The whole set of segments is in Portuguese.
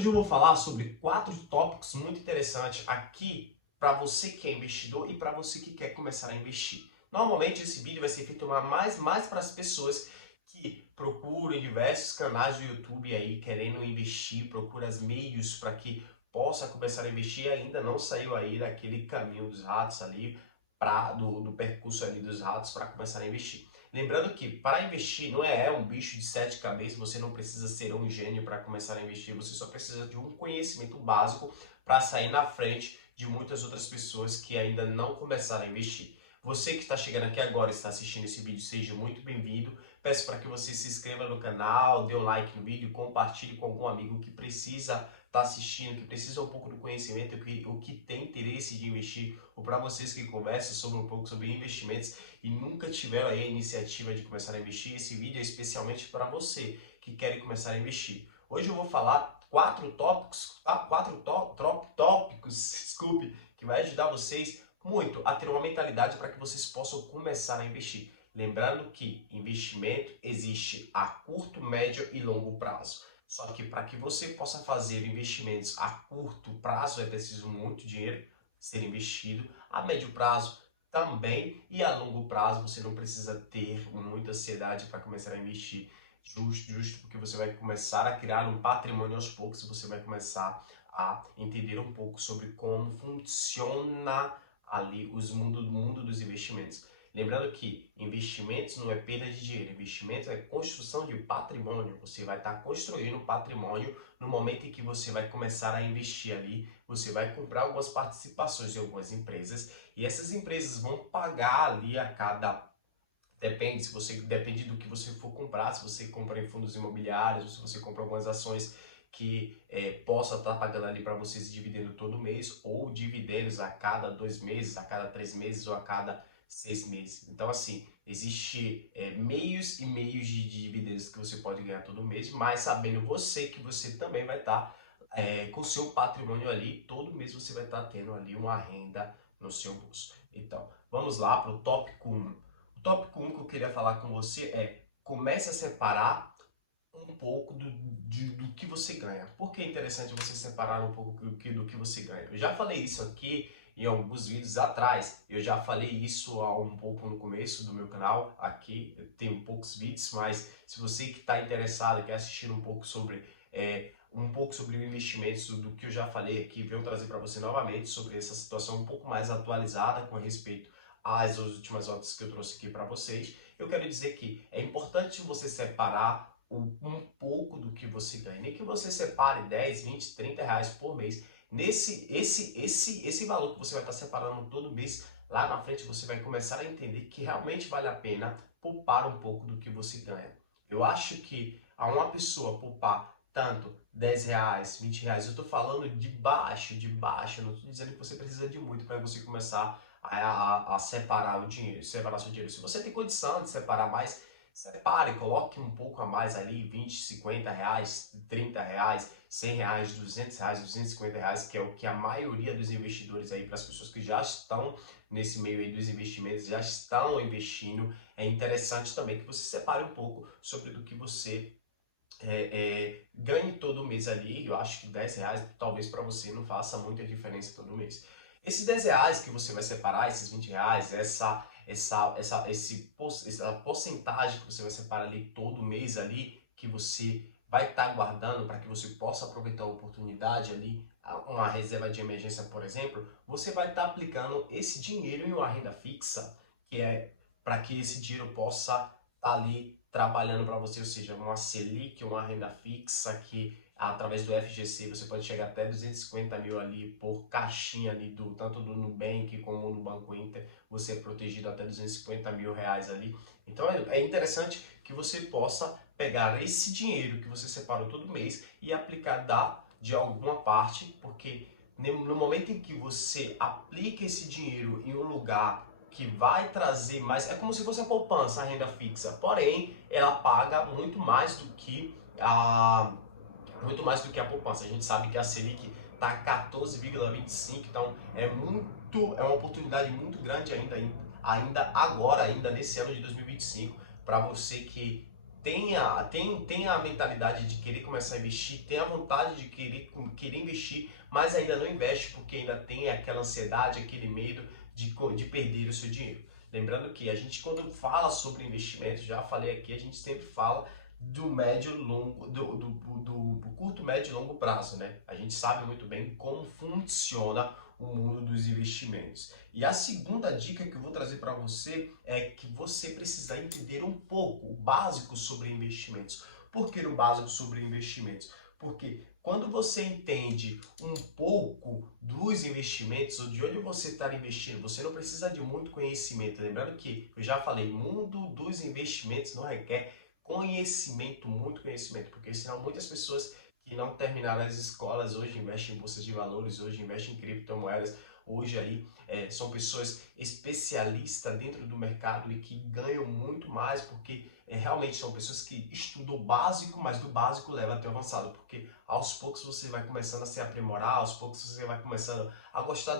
Hoje eu vou falar sobre 4 tópicos muito interessantes aqui para você que é investidor e para você que quer começar a investir. Normalmente esse vídeo vai ser feito mais para as pessoas que procuram em diversos canais do YouTube aí querendo investir, procuram os meios para que possa começar a investir e ainda não saiu aí daquele caminho dos ratos ali, do percurso ali dos ratos para começar a investir. Lembrando que para investir não é um bicho de 7 cabeças, você não precisa ser um gênio para começar a investir, você só precisa de um conhecimento básico para sair na frente de muitas outras pessoas que ainda não começaram a investir. Você que está chegando aqui agora e está assistindo esse vídeo, seja muito bem-vindo. Peço para que você se inscreva no canal, dê um like no vídeo, compartilhe com algum amigo que precisa estar assistindo, que precisa um pouco do conhecimento, o que tem interesse de investir, ou para vocês que conversam sobre um pouco sobre investimentos e nunca tiveram aí a iniciativa de começar a investir, esse vídeo é especialmente para você que quer começar a investir. Hoje eu vou falar quatro tópicos, desculpe, que vai ajudar vocês muito a ter uma mentalidade para que vocês possam começar a investir. Lembrando que investimento existe a curto, médio e longo prazo. Só que para que você possa fazer investimentos a curto prazo é preciso muito dinheiro ser investido, a médio prazo também, e a longo prazo você não precisa ter muita ansiedade para começar a investir, justo porque você vai começar a criar um patrimônio aos poucos, você vai começar a entender um pouco sobre como funciona ali o mundo dos investimentos. Lembrando que investimentos não é perda de dinheiro, investimentos é construção de patrimônio. Você vai estar construindo patrimônio no momento em que você vai começar a investir ali. Você vai comprar algumas participações em algumas empresas e essas empresas vão pagar ali a cada... Depende do que você for comprar, se você compra em fundos imobiliários, se você compra algumas ações que possa estar pagando ali para vocês dividendo todo mês, ou dividendos a cada 2 meses, a cada 3 meses ou a cada 6 meses. Então, assim, existe meios e meios de dividendos que você pode ganhar todo mês, mas sabendo você que você também vai estar com o seu patrimônio ali, todo mês você vai estar tendo ali uma renda no seu bolso. Então, vamos lá para o tópico 1. O tópico 1 que eu queria falar com você é: comece a separar um pouco do que você ganha. Por que é interessante você separar um pouco do que você ganha? Eu já falei isso aqui em alguns vídeos atrás, eu já falei isso há um pouco no começo do meu canal, aqui eu tenho poucos vídeos, mas se você que está interessado, quer assistir um pouco sobre o investimento, do que eu já falei aqui, venho trazer para você novamente sobre essa situação um pouco mais atualizada com respeito às últimas notas que eu trouxe aqui para vocês. Eu quero dizer que é importante você separar um pouco do que você ganha, nem que você separe 10, 20, 30 reais por mês. Esse valor que você vai estar separando todo mês, lá na frente você vai começar a entender que realmente vale a pena poupar um pouco do que você ganha. Eu acho que a uma pessoa poupar tanto 10 reais, 20 reais, eu estou falando de baixo, não estou dizendo que você precisa de muito para você começar a separar o dinheiro, separar seu dinheiro. Se você tem condição de separar mais, separe, coloque um pouco a mais ali, 20, 50 reais, 30 reais, 100 reais, 200 reais, 250 reais, que é o que a maioria dos investidores aí, para as pessoas que já estão nesse meio aí dos investimentos, já estão investindo. É interessante também que você separe um pouco sobre do que você ganhe todo mês ali. Eu acho que 10 reais talvez para você não faça muita diferença todo mês. Esses 10 reais que você vai separar, esses 20 reais, essa porcentagem que você vai separar ali todo mês ali, que você vai estar guardando para que você possa aproveitar a oportunidade ali, uma reserva de emergência, por exemplo, você vai estar aplicando esse dinheiro em uma renda fixa, que é para que esse dinheiro possa estar ali trabalhando para você, ou seja, uma Selic, uma renda fixa que através do FGC você pode chegar até 250 mil ali por caixinha ali, tanto do Nubank como no Banco Inter, você é protegido até 250 mil reais ali. Então é interessante que você possa pegar esse dinheiro que você separou todo mês e aplicar de alguma parte, porque no momento em que você aplica esse dinheiro em um lugar que vai trazer mais, é como se fosse a poupança, a renda fixa, porém ela paga muito mais do que a poupança. A gente sabe que a Selic está 14,25, então é uma oportunidade muito grande ainda agora, ainda nesse ano de 2025, para você que tem a mentalidade de querer começar a investir, tem a vontade de querer investir, mas ainda não investe porque ainda tem aquela ansiedade, aquele medo de perder o seu dinheiro. Lembrando que a gente, quando fala sobre investimento, já falei aqui, a gente sempre fala do médio longo, do curto, médio e longo prazo, né? A gente sabe muito bem como funciona o mundo dos investimentos. E a segunda dica que eu vou trazer para você é que você precisa entender um pouco o básico sobre investimentos. Por que o básico sobre investimentos? Porque quando você entende um pouco dos investimentos ou de onde você está investindo, você não precisa de muito conhecimento. Lembrando que eu já falei, mundo dos investimentos não requer conhecimento, muito conhecimento, porque senão muitas pessoas que não terminaram as escolas hoje investem em bolsas de valores, hoje investem em criptomoedas, hoje aí são pessoas especialistas dentro do mercado e que ganham muito mais porque realmente são pessoas que estudam o básico, mas do básico leva até o avançado, porque aos poucos você vai começando a se aprimorar, aos poucos você vai começando a gostar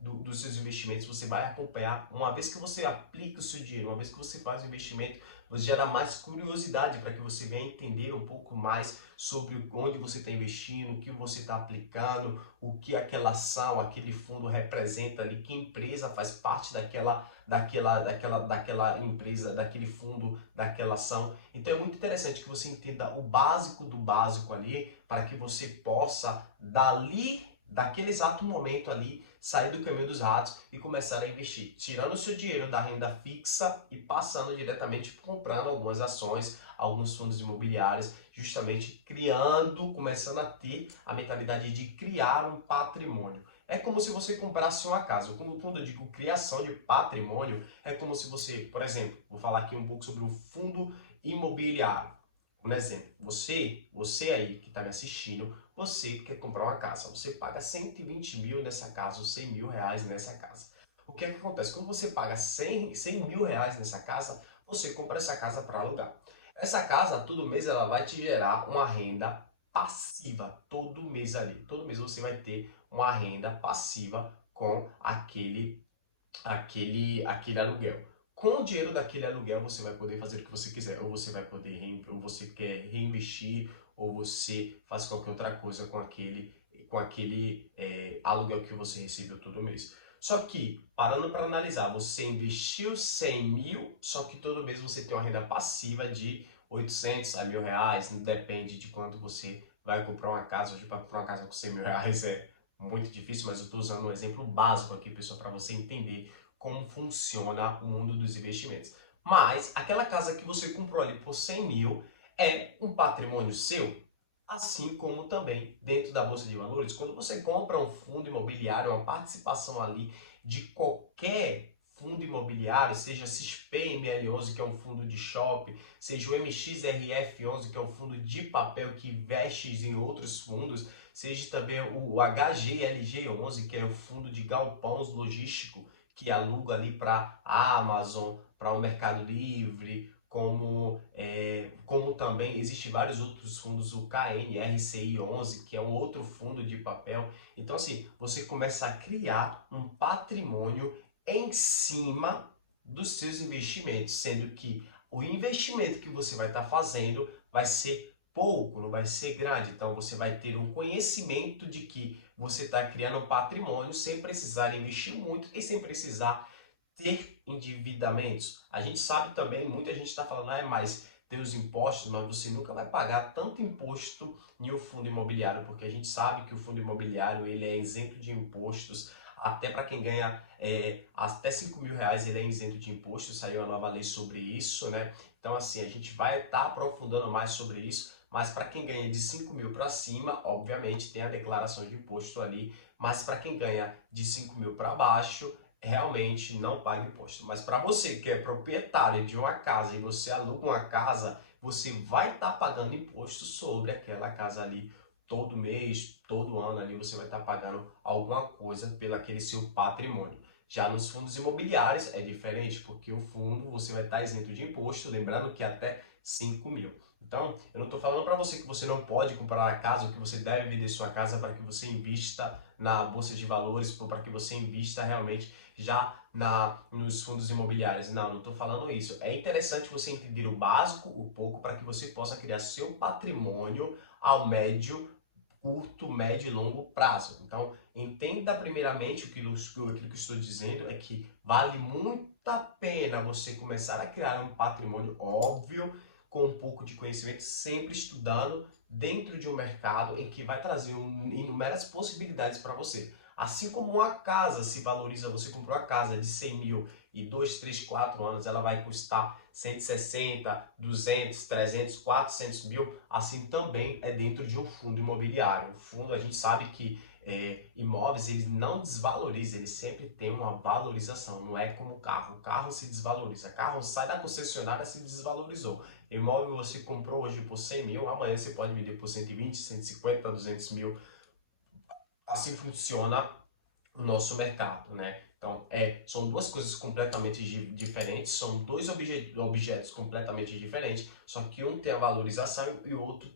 dos seus investimentos, você vai acompanhar. Uma vez que você aplica o seu dinheiro, uma vez que você faz o investimento, você gera mais curiosidade para que você venha entender um pouco mais sobre onde você está investindo, o que você está aplicando, o que aquela ação, aquele fundo representa ali, que empresa faz parte daquela empresa, daquele fundo, daquela ação. Então é muito interessante que você entenda o básico do básico ali, para que você possa daquele exato momento ali, sair do caminho dos ratos e começar a investir, tirando o seu dinheiro da renda fixa e passando diretamente comprando algumas ações, alguns fundos imobiliários, justamente começando a ter a mentalidade de criar um patrimônio. É como se você comprasse uma casa. Quando eu digo criação de patrimônio, é como se você, por exemplo, vou falar aqui um pouco sobre o fundo imobiliário. Um exemplo, você aí que está me assistindo, você quer comprar uma casa, você paga 120 mil nessa casa, ou 100 mil reais nessa casa. O que é que acontece? Quando você paga 100 mil reais nessa casa, você compra essa casa para alugar. Essa casa, todo mês, ela vai te gerar uma renda passiva, todo mês ali. Todo mês você vai ter uma renda passiva com aquele aluguel. Com o dinheiro daquele aluguel, você vai poder fazer o que você quiser. Ou você vai poder, ou você quer reinvestir, ou você faz qualquer outra coisa com aquele aluguel que você recebeu todo mês. Só que, parando para analisar, você investiu 100 mil, só que todo mês você tem uma renda passiva de 800 a mil reais, depende de quanto você vai comprar uma casa. Hoje, para comprar uma casa com 100 mil reais é muito difícil, mas eu estou usando um exemplo básico aqui, pessoal, para você entender como funciona o mundo dos investimentos. Mas aquela casa que você comprou ali por 100 mil é um patrimônio seu, assim como também dentro da Bolsa de Valores, quando você compra um fundo imobiliário, uma participação ali de qualquer fundo imobiliário, seja XP-ML11, que é um fundo de shopping, seja o MXRF11, que é um fundo de papel que investe em outros fundos, seja também o HGLG11, que é o fundo de galpões logístico, que aluga ali para a Amazon, para o Mercado Livre, como também existem vários outros fundos, o KNRCI11, que é um outro fundo de papel. Então, assim, você começa a criar um patrimônio em cima dos seus investimentos, sendo que o investimento que você vai estar fazendo vai ser pouco, não vai ser grande. Então, você vai ter um conhecimento de que você está criando um patrimônio sem precisar investir muito e sem precisar ter endividamentos. A gente sabe também, muita gente está falando, mas tem os impostos, mas você nunca vai pagar tanto imposto em um fundo imobiliário, porque a gente sabe que o fundo imobiliário ele é isento de impostos, até para quem ganha até 5 mil reais ele é isento de imposto, saiu a nova lei sobre isso, né? Então assim, a gente vai estar aprofundando mais sobre isso, mas para quem ganha de 5 mil para cima, obviamente tem a declaração de imposto ali, mas para quem ganha de 5 mil para baixo, realmente não paga imposto. Mas para você que é proprietário de uma casa e você aluga uma casa, você vai estar pagando imposto sobre aquela casa ali todo mês, todo ano ali você vai estar pagando alguma coisa pelo aquele seu patrimônio. Já nos fundos imobiliários é diferente, porque o fundo você vai estar isento de imposto, lembrando que até 5 mil. Então, eu não estou falando para você que você não pode comprar a casa ou que você deve vender sua casa para que você invista na bolsa de valores ou para que você invista realmente já nos fundos imobiliários. Não, não estou falando isso. É interessante você entender o básico, o pouco, para que você possa criar seu patrimônio ao médio, curto, médio e longo prazo. Então, entenda primeiramente aquilo que estou dizendo é que vale muito a pena você começar a criar um patrimônio óbvio, com um pouco de conhecimento, sempre estudando dentro de um mercado em que vai trazer inúmeras possibilidades para você. Assim como uma casa se valoriza, você comprou a casa de 100 mil e 2, 3, 4 anos ela vai custar 160, 200, 300, 400 mil, assim também é dentro de um fundo imobiliário. O fundo, a gente sabe que imóveis, eles não desvalorizam, eles sempre têm uma valorização, não é como o carro se desvaloriza, carro sai da concessionária se desvalorizou. Imóvel você comprou hoje por 100 mil, amanhã você pode vender por 120, 150, 200 mil. Assim funciona o nosso mercado, né? Então, são duas coisas completamente diferentes, são dois objetos completamente diferentes, só que um tem a valorização e o outro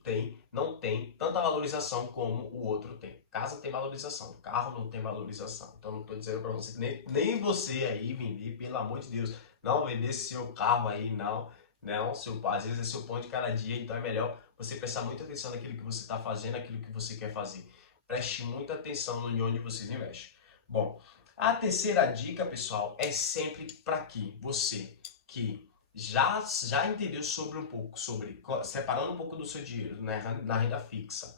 não tem tanta valorização como o outro tem. Casa tem valorização, carro não tem valorização. Então, não estou dizendo para você, nem você aí vender, pelo amor de Deus, não vender seu carro aí, não. Não, às vezes é seu pão de cada dia, então é melhor você prestar muita atenção naquilo que você está fazendo, naquilo que você quer fazer. Preste muita atenção no onde vocês investem. Bom, a terceira dica, pessoal, é sempre para que você que já entendeu sobre separando um pouco do seu dinheiro, né, na renda fixa,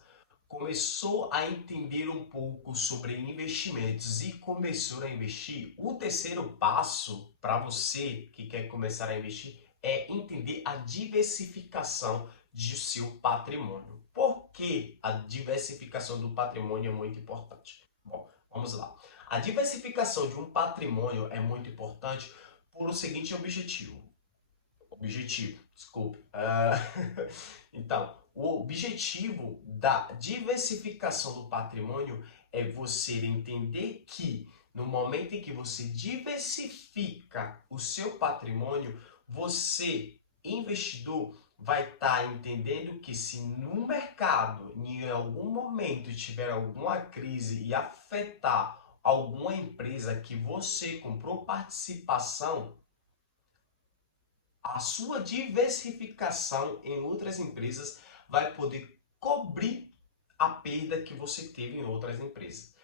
começou a entender um pouco sobre investimentos e começou a investir, o terceiro passo para você que quer começar a investir é entender a diversificação de seu patrimônio. Por que a diversificação do patrimônio é muito importante? Bom, vamos lá. A diversificação de um patrimônio é muito importante por o seguinte desculpe. Então, o objetivo da diversificação do patrimônio é você entender que no momento em que você diversifica o seu patrimônio, você, investidor, vai estar entendendo que se no mercado, em algum momento, tiver alguma crise e afetar alguma empresa que você comprou participação, a sua diversificação em outras empresas vai poder cobrir a perda que você teve em outras empresas.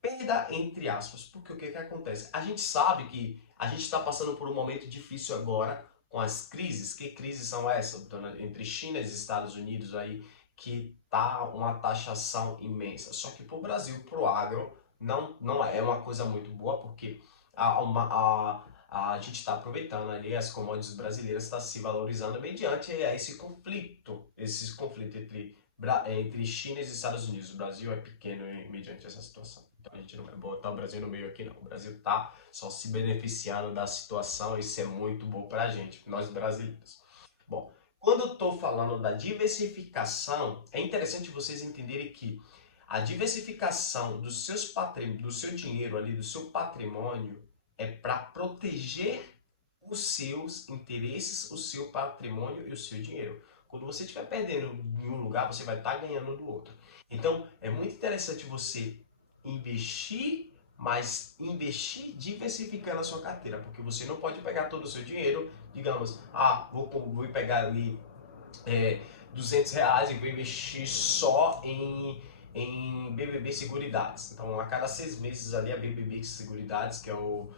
Perda entre aspas, porque o que acontece? A gente sabe que a gente está passando por um momento difícil agora com as crises. Que crises são essas? Entre China e Estados Unidos aí, que tá uma taxação imensa. Só que para o Brasil, para o agro, não é uma coisa muito boa, porque a gente está aproveitando ali, as commodities brasileiras estão se valorizando mediante esse conflito entre China e Estados Unidos. O Brasil é pequeno mediante essa situação. Então a gente não vai botar o Brasil no meio aqui, não. O Brasil está só se beneficiando da situação e isso é muito bom para a gente, nós brasileiros. Bom, quando eu estou falando da diversificação, é interessante vocês entenderem que a diversificação do seu dinheiro ali, do seu patrimônio, é para proteger os seus interesses, o seu patrimônio e o seu dinheiro. Quando você estiver perdendo em um lugar, você vai estar ganhando do outro. Então, é muito interessante você investir, mas investir diversificando a sua carteira, porque você não pode pegar todo o seu dinheiro, digamos, vou pegar ali é, R$ 200 e vou investir só em BBB Seguridades. Então, a cada 6 meses ali, a BBB Seguridades, que é o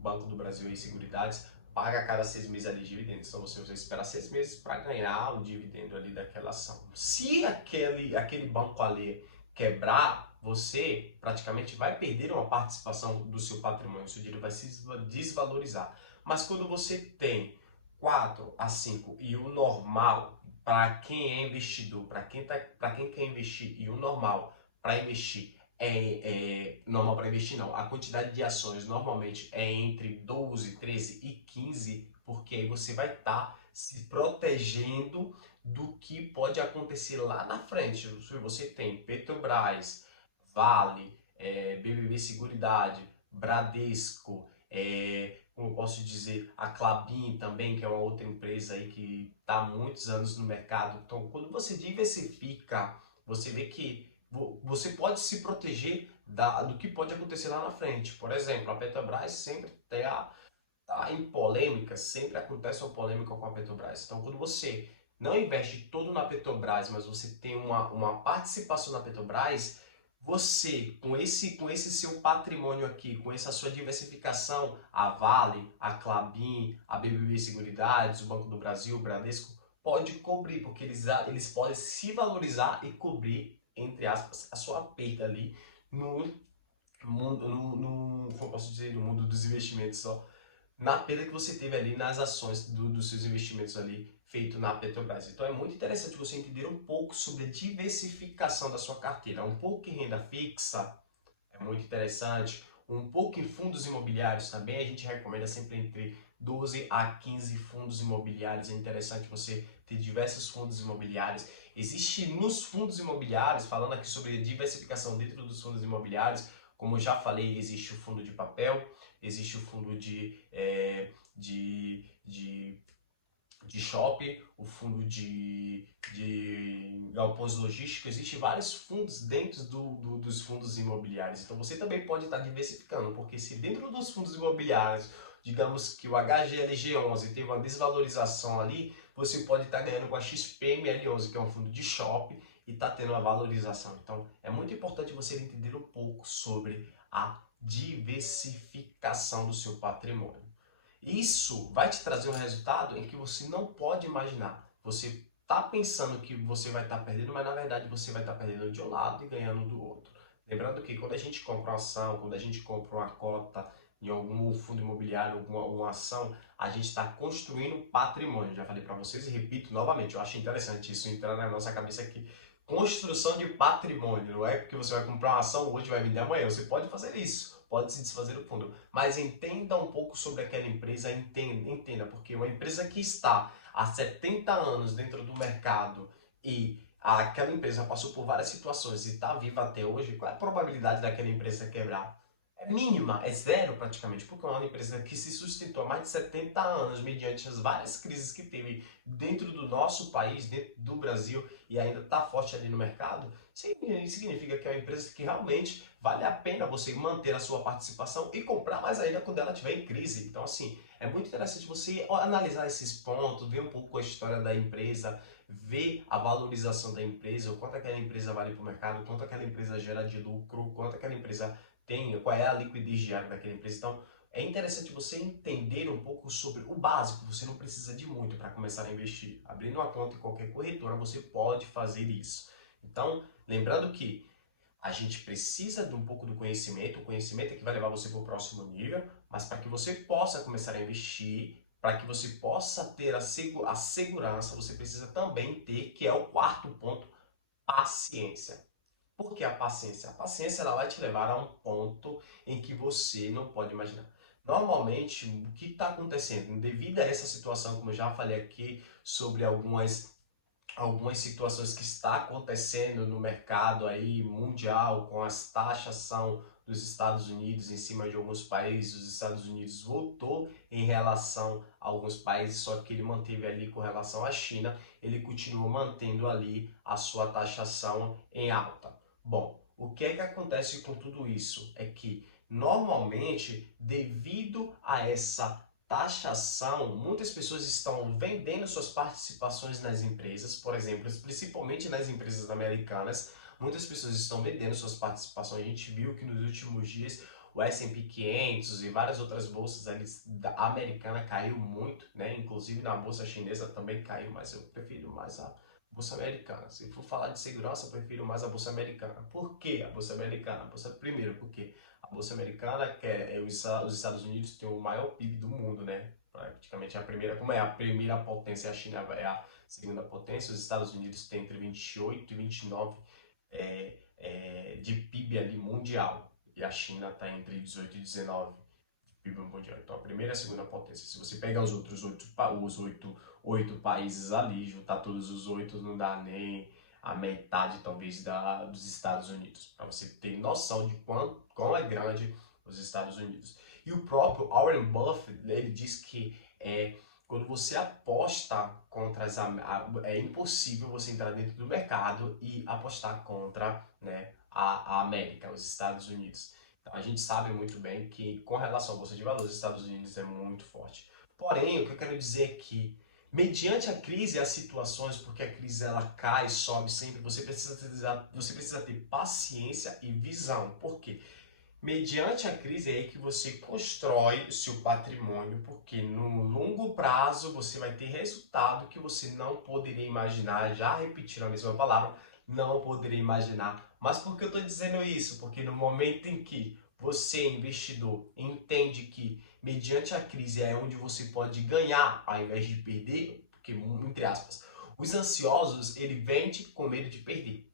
Banco do Brasil e Seguridades, paga a cada 6 meses ali dividendos. Então, você vai esperar 6 meses para ganhar o dividendo ali daquela ação. Se aquele banco ali quebrar, você praticamente vai perder uma participação do seu patrimônio, o seu dinheiro vai se desvalorizar. Mas quando você tem 4 a 5 e o normal para quem é investidor, para quem quer investir, e o normal para investir normal para investir não, a quantidade de ações normalmente é entre 12, 13 e 15, porque aí você vai estar se protegendo do que pode acontecer lá na frente. Se você tem Petrobras, Vale, BBB Seguridade, Bradesco, como eu posso dizer, a Klabin também, que é uma outra empresa aí que está há muitos anos no mercado. Então, quando você diversifica, você vê que você pode se proteger do que pode acontecer lá na frente. Por exemplo, a Petrobras sempre tá em polêmica, sempre acontece uma polêmica com a Petrobras. Então, quando você não investe todo na Petrobras, mas você tem uma participação na Petrobras, você, com esse seu patrimônio aqui, com essa sua diversificação, a Vale, a Klabin, a BBB Seguridades, o Banco do Brasil, o Bradesco, pode cobrir, porque eles podem se valorizar e cobrir, entre aspas, a sua perda ali no mundo, como eu posso dizer, no mundo dos investimentos só na perda que você teve ali nas ações dos seus investimentos ali feito na Petrobras. Então é muito interessante você entender um pouco sobre a diversificação da sua carteira, um pouco em renda fixa, é muito interessante, um pouco em fundos imobiliários também, a gente recomenda sempre entre 12 a 15 fundos imobiliários, é interessante você ter diversos fundos imobiliários. Existe nos fundos imobiliários, falando aqui sobre a diversificação dentro dos fundos imobiliários, como eu já falei, existe o fundo de papel, existe o fundo de shopping, o fundo de galpões logísticos, existem vários fundos dentro dos fundos imobiliários. Então você também pode estar diversificando, porque se dentro dos fundos imobiliários, digamos que o HGLG11 teve uma desvalorização ali, você pode estar ganhando com a XPML11, que é um fundo de shopping, e está tendo uma valorização. Então é muito importante você entender um pouco sobre a diversificação do seu patrimônio. Isso vai te trazer um resultado em que você não pode imaginar. Você está pensando que você vai estar perdendo, mas na verdade você vai estar perdendo de um lado e ganhando do outro. Lembrando que quando a gente compra uma ação, quando a gente compra uma cota em algum fundo imobiliário, alguma ação, a gente está construindo patrimônio. Já falei para vocês e repito novamente, eu acho interessante isso entrar na nossa cabeça aqui. Construção de patrimônio, não é porque você vai comprar uma ação hoje e vai vender amanhã. Você pode fazer isso, pode se desfazer do fundo, mas entenda um pouco sobre aquela empresa, entenda, porque uma empresa que está há 70 anos dentro do mercado e aquela empresa passou por várias situações e está viva até hoje, qual é a probabilidade daquela empresa quebrar? É mínima, é zero praticamente, porque é uma empresa que se sustentou há mais de 70 anos mediante as várias crises que teve dentro do nosso país, dentro do Brasil e ainda está forte ali no mercado, significa que é uma empresa que realmente vale a pena você manter a sua participação e comprar mais ainda quando ela estiver em crise. Então, assim, é muito interessante você analisar esses pontos, ver um pouco a história da empresa, ver a valorização da empresa, o quanto aquela empresa vale para o mercado, o quanto aquela empresa gera de lucro, o quanto aquela empresa tem, qual é a liquidez diária daquela empresa. Então, é interessante você entender um pouco sobre o básico. Você não precisa de muito para começar a investir. Abrindo uma conta em qualquer corretora, você pode fazer isso. Então, lembrando que a gente precisa de um pouco do conhecimento, o conhecimento é que vai levar você para o próximo nível, mas para que você possa começar a investir, para que você possa ter a segurança, você precisa também ter, que é o quarto ponto, paciência. Por que a paciência? A paciência ela vai te levar a um ponto em que você não pode imaginar. Normalmente, o que está acontecendo? Devido a essa situação, como eu já falei aqui, sobre algumas situações que está acontecendo no mercado aí mundial com as taxação dos Estados Unidos em cima de alguns países, os Estados Unidos voltou em relação a alguns países, só que ele manteve ali com relação à China, ele continua mantendo ali a sua taxação em alta. Bom, o que é que acontece com tudo isso? É que normalmente, devido a essa taxação, muitas pessoas estão vendendo suas participações nas empresas, por exemplo, principalmente nas empresas americanas, muitas pessoas estão vendendo suas participações. A gente viu que nos últimos dias o S&P 500 e várias outras bolsas ali da americana caiu muito, né? Inclusive na bolsa chinesa também caiu, mas eu prefiro mais a bolsa americana. Se for falar de segurança, eu prefiro mais a bolsa americana. Por que a bolsa americana? Primeiro, porque a bolsa americana, os Estados Unidos têm o maior PIB do mundo, né? Praticamente a primeira, como é a primeira potência, a China é a segunda potência, os Estados Unidos têm entre 28 e 29 de PIB ali mundial, e a China está entre 18 e 19 de PIB mundial. Então a primeira e a segunda potência. Se você pegar os outros oito países ali, juntar todos os oito, não dá nem a metade talvez dos Estados Unidos, para você ter noção de quão é grande os Estados Unidos. E o próprio Warren Buffett, ele diz que quando você aposta contra é impossível você entrar dentro do mercado e apostar contra, né, a América, os Estados Unidos. Então a gente sabe muito bem que com relação à Bolsa de Valores, os Estados Unidos é muito forte. Porém, o que eu quero dizer é que mediante a crise e as situações, porque a crise ela cai, sobe sempre, você precisa ter paciência e visão. Por quê? Mediante a crise é aí que você constrói o seu patrimônio, porque no longo prazo você vai ter resultado que você não poderia imaginar, já repetindo a mesma palavra, não poderia imaginar. Mas por que eu estou dizendo isso? Porque no momento em que você, investidor, entende que mediante a crise é onde você pode ganhar ao invés de perder, porque, entre aspas, os ansiosos, ele vende com medo de perder.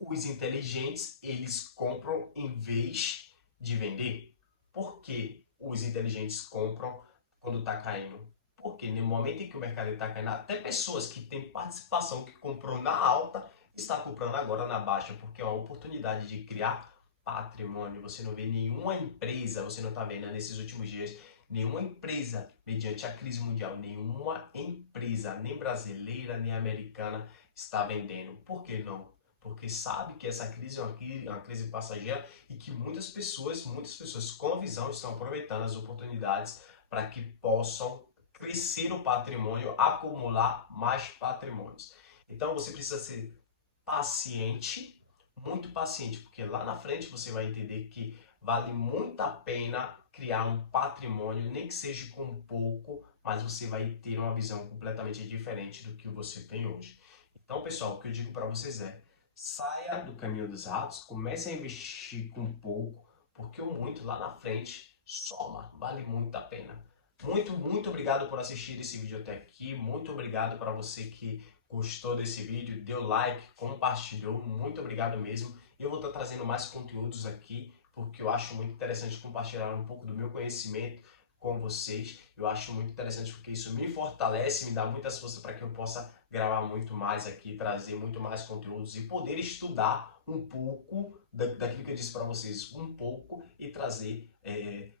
Os inteligentes, eles compram em vez de vender. Por que os inteligentes compram quando está caindo? Porque no momento em que o mercado está caindo, até pessoas que têm participação, que comprou na alta, está comprando agora na baixa, porque é uma oportunidade de criar patrimônio. Você não vê nenhuma empresa, você não está vendo nesses últimos dias, nenhuma empresa, mediante a crise mundial, nenhuma empresa, nem brasileira, nem americana, está vendendo. Por que não? Porque sabe que essa crise é uma crise passageira e que muitas pessoas com visão estão aproveitando as oportunidades para que possam crescer o patrimônio, acumular mais patrimônios. Então você precisa ser paciente, muito paciente, porque lá na frente você vai entender que vale muito a pena criar um patrimônio, nem que seja com pouco, mas você vai ter uma visão completamente diferente do que você tem hoje. Então, pessoal, o que eu digo para vocês é: saia do caminho dos ratos, comece a investir com pouco, porque o muito lá na frente soma, vale muito a pena. Muito obrigado por assistir esse vídeo até aqui, muito obrigado para você que gostou desse vídeo, deu like, compartilhou, muito obrigado mesmo. Eu vou estar trazendo mais conteúdos aqui, porque eu acho muito interessante compartilhar um pouco do meu conhecimento com vocês. Eu acho muito interessante porque isso me fortalece, me dá muitas forças para que eu possa gravar muito mais aqui, trazer muito mais conteúdos e poder estudar um pouco daquilo que eu disse para vocês, um pouco, e trazer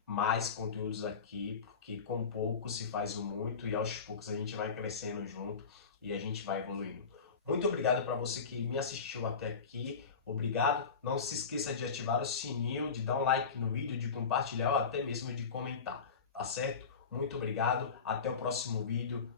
mais conteúdos aqui, porque com pouco se faz o muito e aos poucos a gente vai crescendo junto e a gente vai evoluindo. Muito obrigado para você que me assistiu até aqui. Obrigado. Não se esqueça de ativar o sininho, de dar um like no vídeo, de compartilhar ou até mesmo de comentar. Tá certo? Muito obrigado. Até o próximo vídeo.